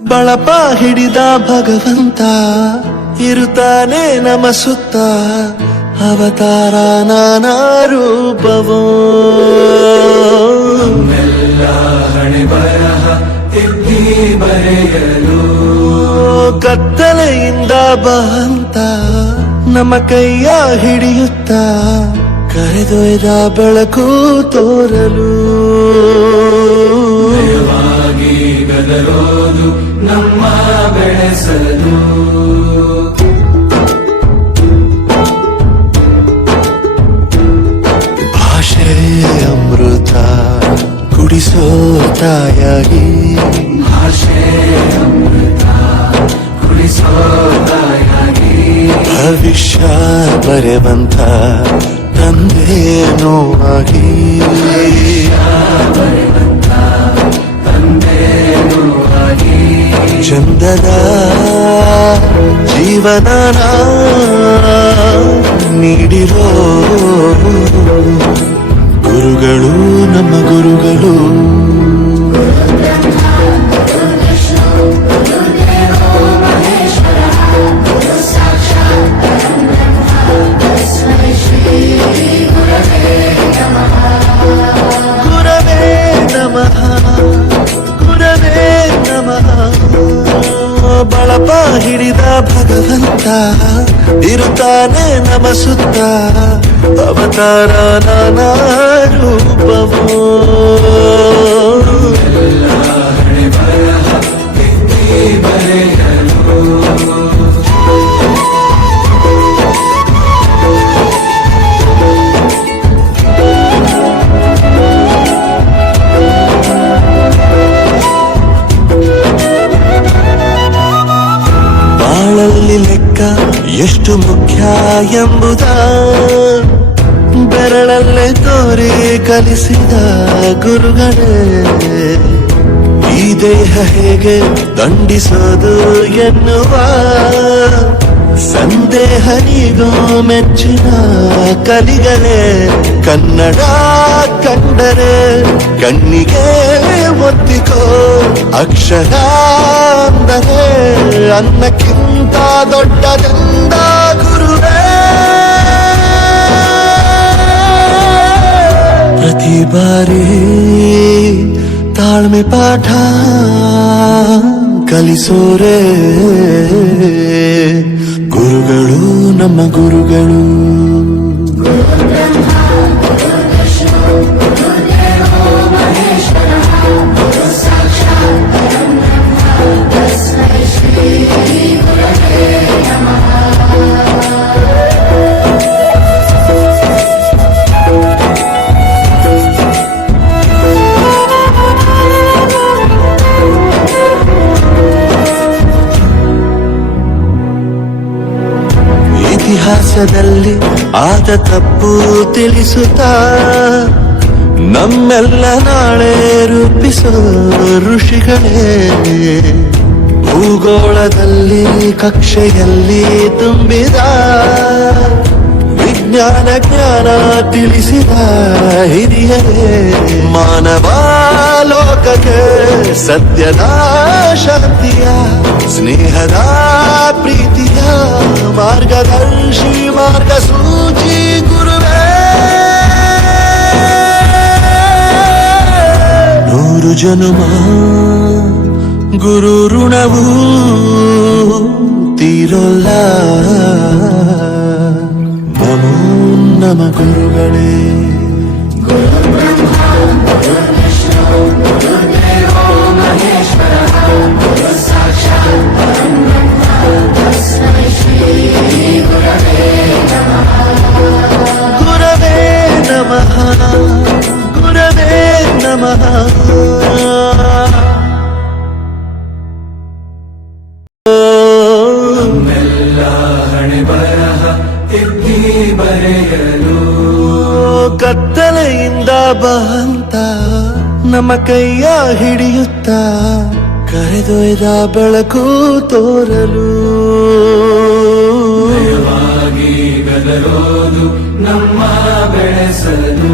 ಬಳಪ ಹಿಡಿದ ಭಗವಂತ ಇರುತ್ತಾನೆ ನಮ ಸುತ್ತ ಅವತಾರ ನಾನಾ ರೂಪವೋ ಎಲ್ಲ ಹಣೆ ಬರಹ ತಿದ್ದಿ ಬರೆಯಲು ಕತ್ತಲೆಯಿಂದ ಬಂತ ನಮ್ಮ ಕೈಯ ಹಿಡಿಯುತ್ತ ಕರೆದೊಯ್ದ ಬೆಳಕು ತೋರಲು ಭಯವಾಗಿ ಗದರೋದು ನಮ್ಮ ಬೆಳೆಸಲು ಭಾಷೆ ಅಮೃತ ಕುಡಿಸೋ ತಾಯಾಗಿ ಭಾಷೆ ಅಮೃತ ಕುಡಿಸೋ ತಾಯಾಗಿ ಭವಿಷ್ಯ ಬರೆವಂತ ತಂದೆನೂ ಆಗಿ ತಂದೆನೂ ಆಗಿ ಚಂದದ ಜೀವನನ ನೀಡಿರೋ ಗುರುಗಳು ನಮ್ಮ ಗುರುಗಳು ಗುರವೇ ನಮಃ ಗುರವೇ ನಮಃ ಬಳಪ ಹಿಡಿದ ಭಗವಂತ ಇರುತ್ತಾನೆ ನಮ ಸುತ್ತ ಅವತಾರ ನಾನಾ ರೂಪವೋ ಎಲ್ಲ ಹಣೆ ಬರಹ ತಿದ್ದಿ ಬರೆಯಲು ಬಾಳಲ್ಲಿ ಲೆಕ್ಕ ಎಷ್ಟು ಮುಖ್ಯ ಎಂಬುದ ಬೆರಳಲ್ಲೇ ತೋರಿ ಕಲಿಸಿದ ಗುರುಗಳೇ ಈ ದೇಹ ಹೇಗೆ ದಂಡಿಸೋದು ಎನ್ನುವ ಸಂದೇಹ ನೀಗೋ ಮೆಚ್ಚಿನ ಕಲಿಗಳೇ ಕನ್ನಡ ಕಂಡರೆ ಕಣ್ಣಿಗೆ ಒತ್ತಿಕೋ ಅಕ್ಷರ ಅಂದರೆ ಅನ್ನಕ್ಕಿಂತ ದೊಡ್ಡದೆಂದ ಗುರುವೇ ಪ್ರತಿ ಬಾರಿ ತಾಳ್ಮೆ ಪಾಠ ಕಲಿಸೋರೆ ಗುರುಗಳು ನಮ್ಮ ಗುರುಗಳು ಇತಿಹಾಸದಲ್ಲಿ ಆದ ತಪ್ಪು ತಿಳಿಸುತ್ತಾ ನಮ್ಮೆಲ್ಲ ನಾಳೆ ರೂಪಿಸೋ ಋಷಿಗಳೇ ಭೂಗೋಳದಲ್ಲಿ ಕಕ್ಷೆಯಲ್ಲಿ ತುಂಬಿದ ವಿಜ್ಞಾನ ಜ್ಞಾನ ತಿಳಿಸಿದ ಹಿರಿಯರೇ ಮಾನವ ಲೋಕಕ್ಕೆ ಸತ್ಯದ ಶಾಂತಿಯ ಸ್ನೇಹದ ಪ್ರೀತಿಯ ಮಾರ್ಗದರ್ಶಿ ಮಾರ್ಗಸೂಚಿ ಗುರುವೇ ನೂರು ಜನುಮ ಗುರು ಋಣವು ತೀರೋಲ್ಲ ನಮೋ ನಮ ಗುರುಗಳೇ ಗುರವೇ ನಮಃ ಗುರವೇ ನಮಃ ಎಲ್ಲ ಹಣೆ ಬರಹ ತಿದ್ದಿ ಬರೆಯಲು ಕತ್ತಲೆಯಿಂದ ಬಂತ ನಮ್ಮ ಕೈಯ ಹಿಡಿಯುತ್ತ ಕರೆದೊಯ್ದ ಬೆಳಕು ತೋರಲು ಭಯವಾಗಿ ಗದರೋದು ನಮ್ಮ ಬೆಳೆಸಲು